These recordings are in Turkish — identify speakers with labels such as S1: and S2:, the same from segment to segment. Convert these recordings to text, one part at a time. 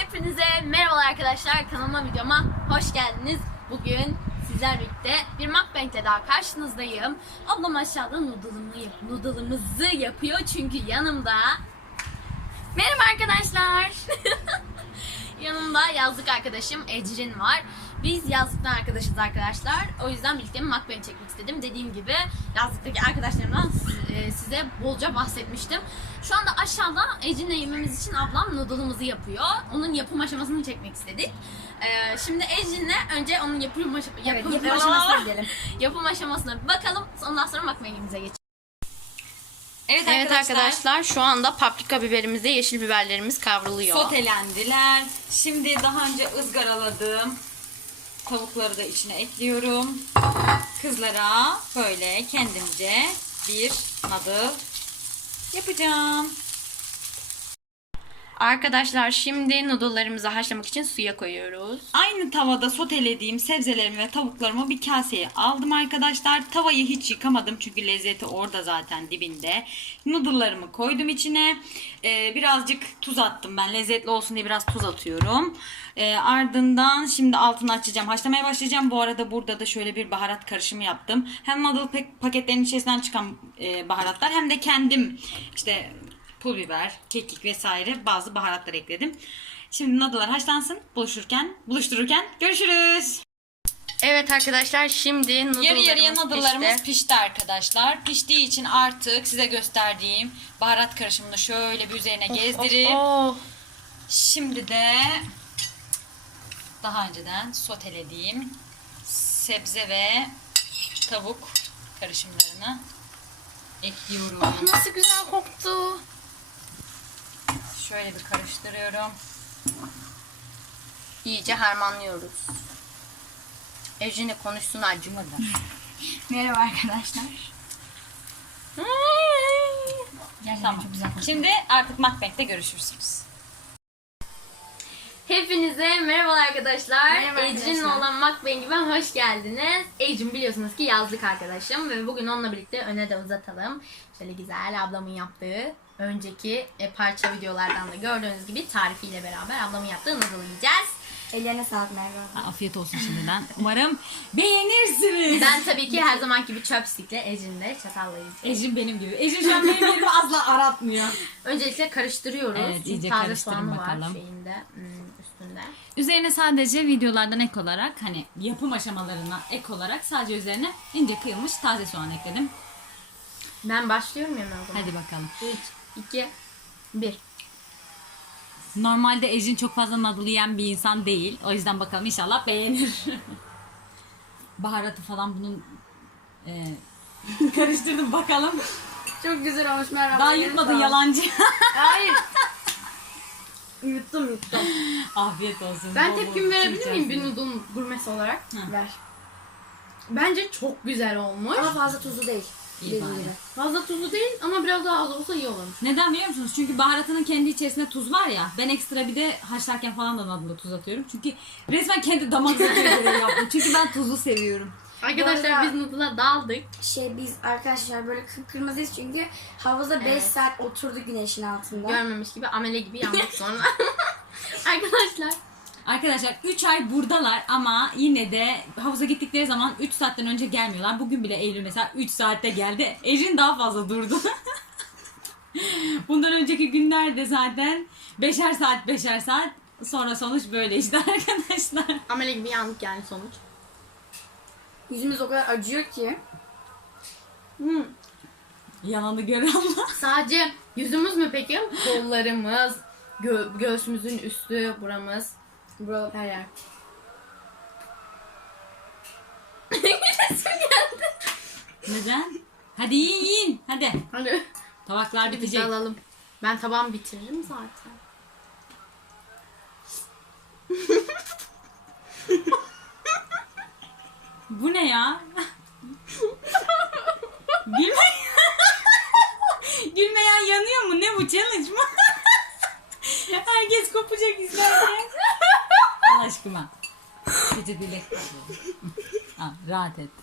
S1: Hepinize merhabalar arkadaşlar, kanalıma, videoma hoş geldiniz. Bugün sizlerle birlikte bir mukbang'le daha karşınızdayım. Ablam aşağıda noodle'ımızı yapıyor çünkü yanımda... Merhaba arkadaşlar. Yanımda yazlık arkadaşım Ecrin var. Biz yazlıktan arkadaşız arkadaşlar. O yüzden birlikte mukbang çekmek istedim. Dediğim gibi yazlıktaki arkadaşlarımdan size bolca bahsetmiştim. Şu anda aşağıda Ecrin'le yememiz için ablam noodle'ımızı yapıyor. Onun yapım aşamasını çekmek istedik. Şimdi Ecrin'le önce onun yapım aşamasına gidelim. Yapım aşamasına bir bakalım. Ondan sonra mukbang'imize geçelim. Evet arkadaşlar, şu anda paprika biberimiz, yeşil biberlerimiz kavruluyor.
S2: Sotelendiler. Şimdi daha önce ızgaraladığım tavukları da içine ekliyorum. Kızlara böyle kendimce bir noodle yapacağım.
S1: Arkadaşlar şimdi noodle'larımızı haşlamak için suya koyuyoruz.
S2: Aynı tavada sotelediğim sebzelerimi ve tavuklarımı bir kaseye aldım arkadaşlar. Tavayı hiç yıkamadım çünkü lezzeti orada zaten dibinde. Noodle'larımı koydum içine. Birazcık tuz attım ben. Lezzetli olsun diye biraz tuz atıyorum. Ardından şimdi altını açacağım. Haşlamaya başlayacağım. Bu arada burada da şöyle bir baharat karışımı yaptım. Hem noodle paketlerinin içerisinden çıkan baharatlar hem de kendim işte pul biber, kekik vesaire bazı baharatlar ekledim. Şimdi noodle'lar haşlansın. Buluştururken görüşürüz.
S1: Evet arkadaşlar, şimdi noodle'larımız
S2: Yarı yarıya noodle'larımız pişti arkadaşlar. Piştiği için artık size gösterdiğim baharat karışımını şöyle bir üzerine gezdirip şimdi de daha önceden sotelediğim sebze ve tavuk karışımlarını ekliyorum.
S1: Nasıl güzel koktu.
S2: Şöyle bir karıştırıyorum.
S1: İyice harmanlıyoruz. Ecrin'le konuşsun, acımadı.
S3: Merhaba arkadaşlar.
S2: Tamam. Şimdi artık mukbang'de görüşürsünüz.
S1: Hepinize merhabalar arkadaşlar.
S3: Merhaba
S1: Ecrin'le
S3: arkadaşlar.
S1: olan mukbang'ime hoş geldiniz. Ecrin biliyorsunuz ki yazlık arkadaşım ve bugün onunla birlikte öne de uzatalım. Şöyle güzel ablamın yaptığı önceki parça videolardan da gördüğünüz gibi tarifiyle beraber ablamın yaptığı noodle yiyeceğiz.
S3: Ellerine sağlık Merve.
S2: Afiyet olsun şimdiden. Umarım beğenirsiniz.
S1: Ben tabii ki her zamanki gibi chopstick'le, Ecrin de çatalla yiyeceğim.
S2: Ecrin benim gibi. Ecrin şu an benim yerimi asla aratmıyor.
S1: Öncelikle karıştırıyoruz.
S2: Evet,
S1: Çünkü
S2: iyice
S1: taze
S2: karıştırın
S1: soğanı
S2: bakalım.
S1: var şeyinde, üstünde.
S2: Üzerine sadece videolardan ek olarak hani yapım aşamalarına ek olarak sadece üzerine ince kıyılmış taze soğan ekledim.
S1: Ben başlıyorum ya o zaman.
S2: Hadi bakalım.
S1: 3, 2, 1.
S2: Normalde Ecrin çok fazla noodle yiyen bir insan değil. O yüzden bakalım inşallah beğenir. Baharatı falan bunun karıştırdım bakalım.
S3: Çok güzel olmuş Merve.
S2: Daha yutmadın yalancı.
S1: Hayır. Yuttum.
S2: Afiyet olsun.
S1: Ben
S2: Bol
S1: tepkimi
S2: bol
S1: verebilir miyim bir
S2: içerisinde.
S1: noodle gurmesi olarak?
S3: Ver.
S1: Bence çok güzel olmuş.
S3: Ama fazla tuzlu değil.
S2: İyi
S3: Dediğim
S2: bari.
S3: gibi.
S1: Fazla tuzlu değil ama biraz daha az olsa iyi olur.
S2: Neden biliyor musunuz? Çünkü baharatının kendi içerisinde tuz var ya. Ben ekstra bir de haşlarken falan da noodle'a tuz atıyorum. Çünkü resmen kendi damak zevkine göre yaptım. Çünkü ben tuzlu seviyorum.
S1: Arkadaşlar
S3: Bu arada-
S1: biz noodle'a daldık.
S3: Biz arkadaşlar böyle kıpkırmızıyız çünkü havuzda 5
S1: Evet.
S3: saat oturduk güneşin altında.
S1: Görmemiş gibi amele gibi yandık sonra. Arkadaşlar.
S2: Arkadaşlar 3 ay buradalar ama yine de havuza gittikleri zaman 3 saatten önce gelmiyorlar. Bugün bile Eylül mesela 3 saatte geldi. Ecrin daha fazla durdu. Bundan önceki günlerde zaten 5'er saat sonra sonuç böyle işte arkadaşlar.
S1: Amele gibi yandık yani sonuç.
S3: Yüzümüz o kadar acıyor ki.
S2: Yalanı gören Allah.
S1: Sadece yüzümüz mü peki? Kollarımız, göğsümüzün üstü, buramız.
S3: Buralar her yer.
S2: Neden? Hadi yiyin. Hadi.
S1: Hadi.
S2: Tabaklar
S1: Biz
S2: bitecek.
S1: alalım. Ben tabağımı bitiririm zaten.
S2: Bu ne ya? Gülme. Gülmeyen yanıyor mu? Ne bu, challenge mı? Herkes kopacak izlerken. Allah aşkına. Gece dilek. Al, rahat et.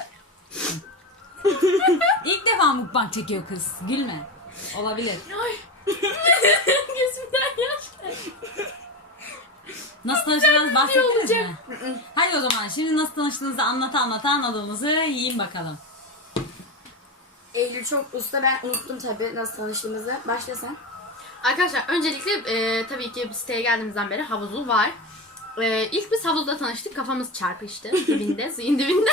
S2: İlk defa mukbang çekiyor kız. Gülme. Olabilir.
S1: Gözümden yaş.
S2: Nasıl tanıştığınızı bahsettiniz mi? Hadi o zaman şimdi nasıl tanıştığınızı anlata noodle'ınızı yiyin bakalım.
S3: Eylül çok usta, ben unuttum tabii nasıl tanıştığımızı. Başla sen.
S1: Arkadaşlar öncelikle tabii ki siteye geldiğimizden beri havuzu var. İlk biz havuzda tanıştık. Kafamız çarpıştı dibinde, suyun dibinde.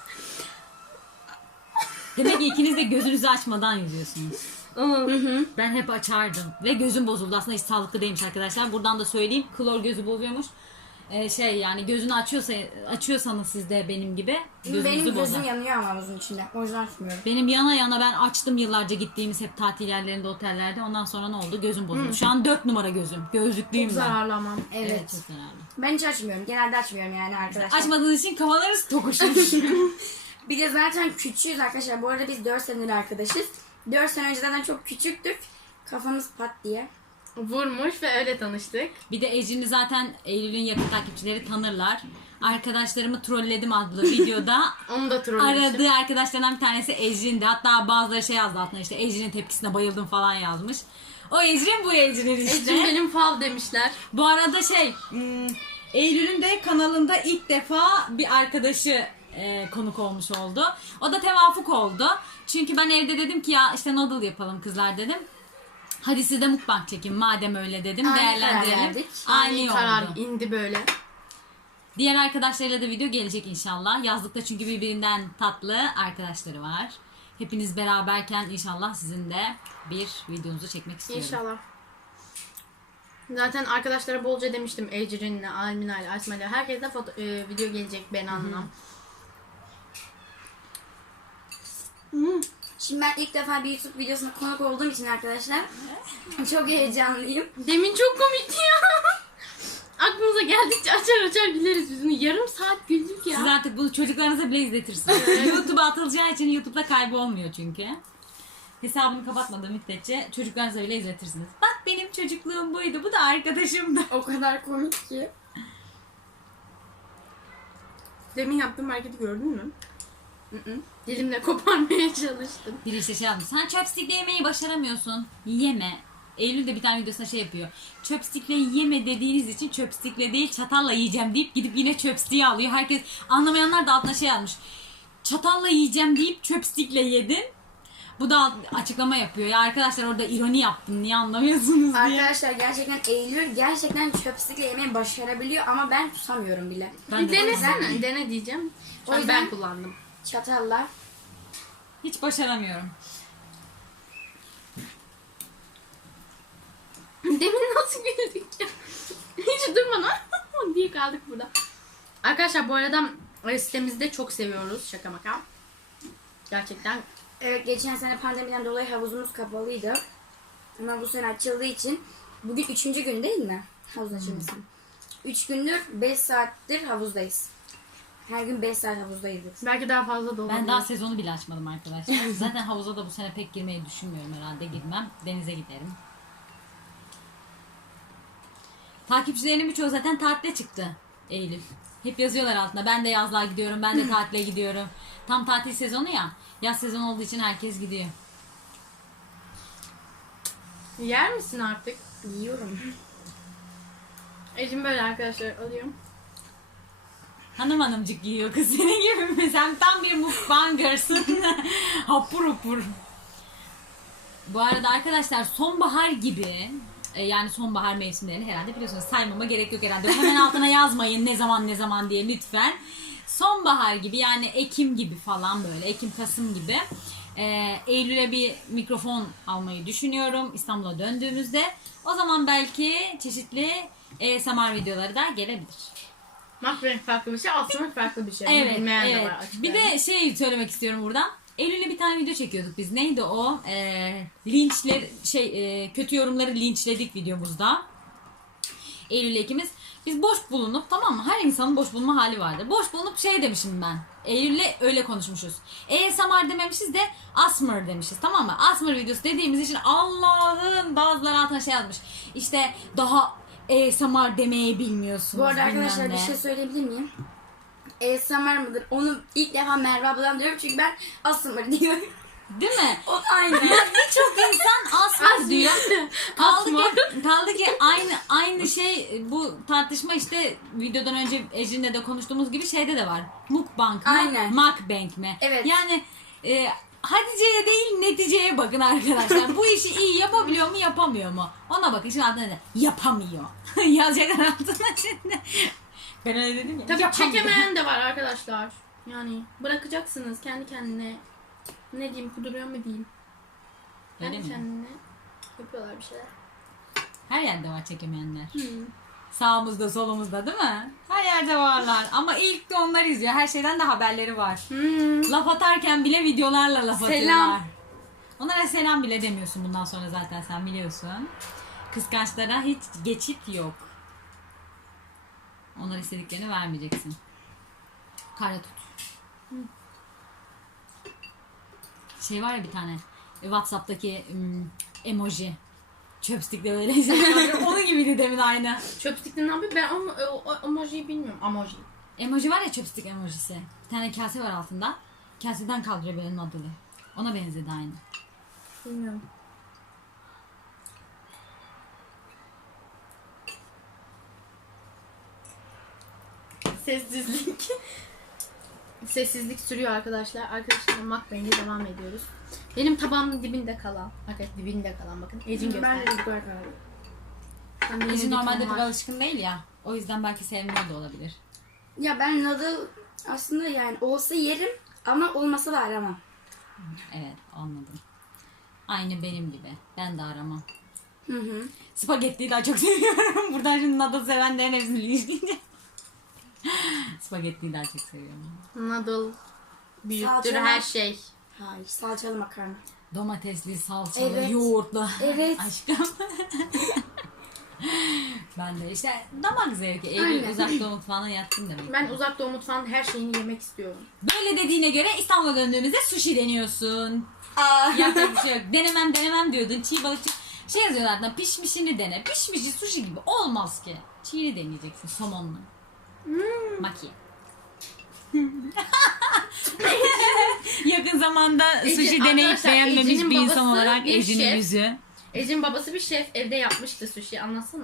S2: Demek ki ikiniz de gözünüzü açmadan yüzüyorsunuz. Ben hep açardım ve gözüm bozuldu. Aslında hiç sağlıklı değilmiş arkadaşlar. Buradan da söyleyeyim. Klor gözü bozuyormuş. Yani gözünü açıyorsanız siz de benim gibi gözünüzü
S3: Benim
S2: bozar.
S3: gözüm yanıyor ama havuzun içinde. O yüzden açmıyorum.
S2: Benim yana yana ben açtım yıllarca gittiğimiz hep tatil yerlerinde, otellerde. Ondan sonra ne oldu? Gözüm bozuldu. Şu an 4 numara gözüm. Gözlüklüyüm ben.
S1: Zararlı ama.
S3: Evet.
S2: Çok zararlı.
S3: Ben hiç açmıyorum. Genelde açmıyorum yani arkadaşlar.
S2: Açmadığınız için kafalarınız tokuşmuş.
S3: Bir de zaten küçüğüz arkadaşlar. Bu arada biz 4 senedir arkadaşız. 4 sene önce zaten çok küçüktük. Kafamız pat diye.
S1: Vurmuş ve öyle tanıştık.
S2: Bir de Ecrin'i zaten Eylül'ün yakın takipçileri tanırlar. Arkadaşlarımı trolledim adlı videoda
S1: Onu da trollemiştim.
S2: aradığı arkadaşlarından bir tanesi Ecrin'di. Hatta bazıları şey yazdı altına, işte Ecrin'in tepkisine bayıldım falan yazmış. O Ecrin, bu Ecrin işte.
S1: Ecrin benim fal demişler.
S2: Bu arada Eylül'ün de kanalında ilk defa bir arkadaşı konuk olmuş oldu. O da tevafuk oldu. Çünkü ben evde dedim ki ya işte noodle yapalım kızlar dedim. Hadi siz de mukbang çekin madem öyle dedim.
S3: Aynı karar
S2: Değerlendirelim.
S3: verdik.
S2: Aynı
S1: karar
S2: oldu.
S1: indi böyle.
S2: Diğer arkadaşlarıyla da video gelecek inşallah. Yazlıkta çünkü birbirinden tatlı arkadaşları var. Hepiniz beraberken inşallah sizin de bir videonuzu çekmek istiyorum.
S1: İnşallah. Zaten arkadaşlara bolca demiştim. Ecrin'le, Almina'yla, Asma'yla. Herkese video gelecek ben anlam.
S3: Şimdi ben ilk defa bir YouTube videosuna konuk olduğum için arkadaşlar çok heyecanlıyım.
S1: Demin çok komikti ya. Aklımıza geldikçe açar güleriz yüzünü. Yarım saat güldük ya.
S2: Siz artık bunu çocuklarınıza bile izletirsiniz. YouTube'a atılacağı için YouTube'da kaybolmuyor çünkü. Hesabını kapatmadığı müddetçe çocuklarınıza bile izletirsiniz. Bak benim çocukluğum buydu. Bu da arkadaşımdı.
S3: O kadar komik ki.
S1: Demin yaptığım hareketi gördün mü? Dilimle koparmaya çalıştım.
S2: Biri işte şey yazmış. Sen chopstick'le yemeyi başaramıyorsun. Yeme. Eylül de bir tane videosunda şey yapıyor. Chopstick'le yeme dediğiniz için chopstick'le değil çatalla yiyeceğim deyip gidip yine chopstick'i alıyor. Herkes, anlamayanlar da altına şey yazmış. Çatalla yiyeceğim deyip chopstick'le yedin. Bu da açıklama yapıyor. Ya arkadaşlar orada ironi yaptım. Niye anlamıyorsunuz diye.
S3: Arkadaşlar gerçekten Eylül gerçekten chopstick'le yemeyi başarabiliyor ama ben tutamıyorum bile.
S2: Ben de
S1: Denesene. Dene diyeceğim.
S3: O
S1: Şu an
S3: yüzden-
S1: ben kullandım.
S3: Çatallar.
S2: hiç başaramıyorum.
S1: Demin nasıl güldük ya? Hiç durmadan diye kaldık burada. Arkadaşlar bu arada sitemizi de çok seviyoruz. Şaka maka. Gerçekten.
S3: Evet, geçen sene pandemiden dolayı havuzumuz kapalıydı. Ama bu sene açıldığı için bugün 3. gün değil mi? Havuz açılması. 3 gündür 5 saattir havuzdayız. Her gün 5 saat havuzdayız.
S1: Belki daha fazla da olabilir.
S2: Ben daha sezonu bile açmadım arkadaşlar. Zaten havuza da bu sene pek girmeyi düşünmüyorum herhalde. Girmem. Denize giderim. Takipçilerimin birçoğu zaten tatile çıktı Eylül. Hep yazıyorlar altına. Ben de yazlığa gidiyorum. Ben de tatile gidiyorum. Tam tatil sezonu ya. Yaz sezonu olduğu için herkes gidiyor.
S1: Yer misin artık?
S3: Yiyorum.
S1: Ecim böyle arkadaşlar alıyorum.
S2: Hanımcık yiyor kız senin gibi mi? Sen tam bir mukbangersın. Hapur hapur. Bu arada arkadaşlar sonbahar gibi yani sonbahar mevsimlerini herhalde biliyorsunuz, saymama gerek yok herhalde. Hemen altına yazmayın ne zaman diye lütfen. Sonbahar gibi yani Ekim gibi falan, böyle Ekim Kasım gibi Eylül'e bir mikrofon almayı düşünüyorum İstanbul'a döndüğümüzde. O zaman belki çeşitli ASMR videoları da gelebilir.
S1: Makbule farklı bir şey, aslında farklı bir şey.
S2: Evet,
S1: Bilmeyen de
S2: evet.
S1: var açıkçası.
S2: Bir de şey söylemek istiyorum buradan. Eylül'le bir tane video çekiyorduk biz. Neydi o? Linçler, kötü yorumları linçledik videomuzda. Eylül'le ikimiz. Biz boş bulunup, tamam mı? Her insanın boş bulma hali vardır. Boş bulunup şey demişim ben. Eylül'le öyle konuşmuşuz. ASMR dememişiz de ASMR demişiz, tamam mı? ASMR videosu dediğimiz için Allah'ım bazıları altına şey yazmış. İşte daha ASMR demeyi bilmiyorsunuz.
S3: Bu arada
S2: bilmem
S3: arkadaşlar
S2: ne.
S3: bir şey söyleyebilir miyim? ASMR mıdır? Onu ilk defa Merve abladan diyorum çünkü ben ASMR diyorum.
S2: Değil mi?
S3: O aynı.
S2: Birçok insan asmor diyor. Kaldı ki aynı şey, bu tartışma işte videodan önce Ecrin'le de konuştuğumuz gibi şeyde de var. Mukbang mı?
S3: Aynen.
S2: Mukbang mi?
S3: Evet.
S2: Yani hadiceye değil neticeye bakın arkadaşlar. Bu işi iyi yapabiliyor mu yapamıyor mu? Ona bakın. Şimdi altına ne? Yapamıyor. Yazacaklar altına şimdi. Ben öyle dedim ya.
S1: Tabii
S2: yapamıyor.
S1: çekemeyen de var arkadaşlar. Yani bırakacaksınız kendi kendine. Ne diyeyim, kuduruyor mu diyeyim.
S2: Öyle
S1: Kendi
S2: mi?
S1: kendine yapıyorlar bir şeyler.
S2: Her yerde var çekemeyenler. Sağımızda solumuzda değil mi? Her yerde varlar. Ama ilk de onlar izliyor. Her şeyden de haberleri var. Laf atarken bile videolarla laf
S3: Selam.
S2: atıyorlar. Onlara selam bile demiyorsun bundan sonra, zaten sen biliyorsun. Kıskançlara hiç geçit yok. Onlar istediklerini vermeyeceksin. Kara tut. Şey var ya bir tane WhatsApp'taki emoji. Chopstick'le böyle şey. Onun gibiydi demin aynı.
S1: Chopstick'le ne yapıyor? Ben o emojiyi bilmiyorum. Emoji.
S2: Emoji var ya, chopstick emojisi. Bir tane kase var altında. Kaseden kaldırıyor böyle noodle'ı. Ona benzedi aynı.
S1: Bilmiyorum. Sessizlik. Sessizlik sürüyor arkadaşlar. Arkadaşlar mukbang'e devam ediyoruz. Benim tabağımın dibinde kalan. Arkadaşlar dibinde kalan bakın. Ecin göster.
S3: Ben de bu kadar kaldım.
S1: Ben de yine
S2: Ecin
S1: bir
S2: normalde
S1: ton
S2: pek
S1: var.
S2: alışkın değil ya. O yüzden belki sevmiyor da olabilir.
S3: Ya ben noodle aslında yani olsa yerim ama olmasa da aramam.
S2: Evet, anladım. Aynı benim gibi. Ben de aramam.
S3: Hı hı.
S2: Spagettiyi daha çok seviyorum. Buradan şimdi noodle sevenlerin hepsini linçleyeceğim. Spagettiyi daha çok seviyorum.
S1: Noodle. Büyüktür
S3: Salçalı.
S1: her şey.
S3: Hayır, salçalı makarna.
S2: Domatesli, salçalı,
S3: Evet.
S2: yoğurtlu.
S3: Evet.
S2: Aşkım. Ben de işte damak zevki. Eylül
S3: Aynen.
S2: uzak doğu mutfağına yattım demek.
S1: Ben uzak doğu mutfağının her şeyini yemek istiyorum.
S2: Böyle dediğine göre İstanbul'a döndüğümüzde sushi deniyorsun.
S3: Aa.
S2: Yapacak bir şey yok. Denemem diyordun. Çiğ balıkçı şey yazıyorlar da, pişmişini dene. Pişmişi sushi gibi olmaz ki. Çiğini deneyeceksin somonla. Maki. Yakın zamanda sushi deneyip
S1: arkadaşlar,
S2: beğenmemiş
S1: Ece'nin
S2: bir insan
S1: babası
S2: olarak
S1: bir
S2: Ece'nin
S1: şef.
S2: yüzü.
S1: Ecin babası bir şef, evde yapmıştı sushi. Anlatsana.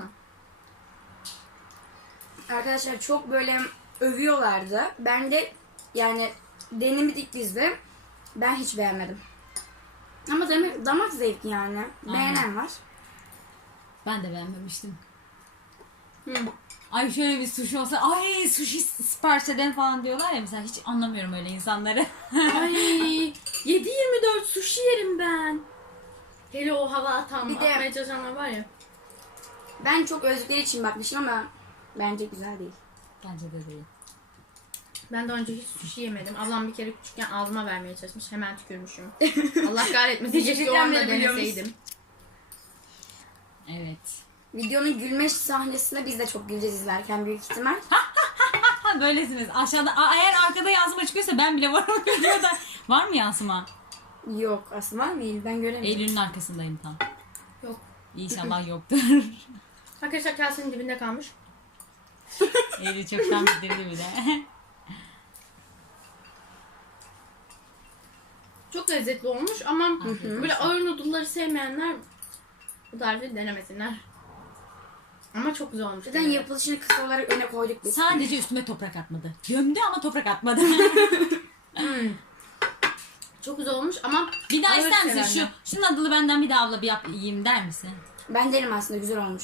S3: Arkadaşlar çok böyle övüyorlardı. Ben de yani denemedik biz de. Ben hiç beğenmedim. Ama damak zevki yani. Beğenen var.
S2: Ben de beğenmemiştim.
S1: Hı.
S2: Ay şöyle bir sushi olsa, ay sushi sipariş eden falan diyorlar ya, mesela hiç anlamıyorum öyle insanları.
S1: Ay 7/24 sushi yerim ben. Hele o hava atan,
S3: Bir de-
S1: atmaya çalışanlar var ya.
S3: Ben çok özgür için bakmışım ama bence güzel değil.
S2: Bence de değil.
S1: Ben de önce hiç sushi yemedim. Ablam bir kere küçükken ağzıma vermeye çalışmış. Hemen tükürmüşüm. Allah kahretmesin. Keşke o
S3: Küçükken
S1: anda
S3: bile biliyormuş.
S1: deneseydim.
S2: Evet.
S3: Videonun gülme sahnesinde biz de çok güleceğiz izlerken büyük ihtimal.
S2: Ha böylesiniz. Aşağıda eğer arkada yansıma çıkıyorsa ben bile varım videoda. Var mı yansıma?
S3: Yok aslında var mı? Ben göremiyorum.
S2: Eylül'ün arkasındayım tam.
S1: Yok.
S2: İnşallah yoktur.
S1: Arkadaşlar kasenin dibinde kalmış.
S2: Eylül çoktan bitirdi bile.
S1: Çok lezzetli olmuş ama böyle ağır noodle'ları sevmeyenler bu tarifi denemesinler. Ama çok güzel olmuş.
S3: Zaten yapılışını kısa olarak öne koyduk biz.
S2: Sadece üstüme toprak atmadı. Gömdü ama toprak atmadı.
S1: Çok güzel olmuş ama
S2: Bir daha
S1: ağır
S2: ister misin?
S1: sevenler.
S2: Şu noodle'ı benden bir daha abla bir yap yiyeyim der misin?
S3: Ben derim aslında güzel olmuş.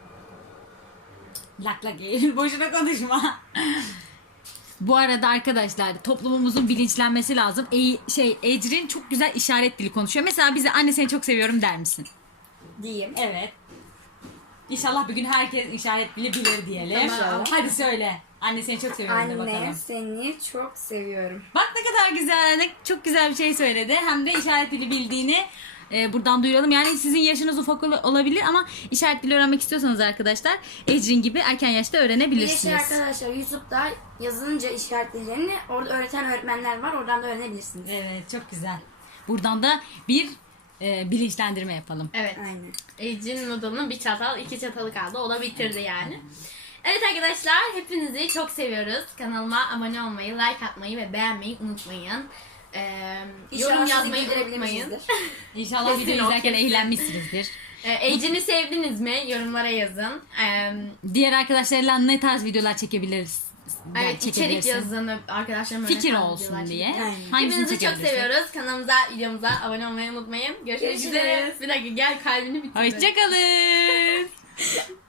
S2: Lak lak Eylül, boşuna konuşma. Bu arada arkadaşlar toplumumuzun bilinçlenmesi lazım. Ecrin çok güzel işaret dili konuşuyor. Mesela bize anne seni çok seviyorum der misin?
S3: Diyeyim.
S2: Evet. İnşallah bir gün herkes işaret dili bilir diyelim.
S3: İnşallah.
S2: Hadi söyle. Anne seni çok seviyorum de
S3: Anne
S2: bakalım.
S3: seni çok seviyorum.
S2: Bak ne kadar güzel, çok güzel bir şey söyledi. Hem de işaret dili bildiğini buradan duyuralım. Yani sizin yaşınız ufak olabilir ama işaret dili öğrenmek istiyorsanız arkadaşlar Ecrin gibi erken yaşta
S3: Bir de
S2: öğrenebilirsiniz.
S3: arkadaşlar YouTube'da yazılınca işaretlerini orada öğreten öğretmenler var. Oradan da öğrenebilirsiniz.
S2: Evet, çok güzel. Buradan da bir bilinçlendirme yapalım.
S1: Evet.
S3: Aynen.
S1: Ecin noodle'ının bir çatal, 2 çatalı kaldı. O da bitirdi yani. Evet arkadaşlar, hepinizi çok seviyoruz. Kanalıma abone olmayı, like atmayı ve beğenmeyi unutmayın.
S3: İnşallah
S1: yorum
S3: sizi
S1: yazmayı unutmayın.
S3: güldürebilmişizdir.
S2: İnşallah
S1: Kesin
S2: videoyu
S1: o,
S2: izlerken
S1: kesin.
S2: eğlenmişsinizdir.
S1: Ece'ni sevdiniz mi? Yorumlara yazın.
S2: Diğer arkadaşlarla ne tarz videolar çekebiliriz?
S1: Evet, içerik
S2: çekebilirsin?
S1: yazın arkadaşlarım.
S2: Fikir olsun diye.
S3: Aynen.
S2: Hangisini
S1: Hepinizi çok
S2: çekebilirsin?
S1: seviyoruz. Kanalımıza, videomuza abone olmayı unutmayın. Görüşmek
S3: Görüşürüz.
S1: üzere. Bir dakika gel kalbini bitir.
S2: Hoşçakalın.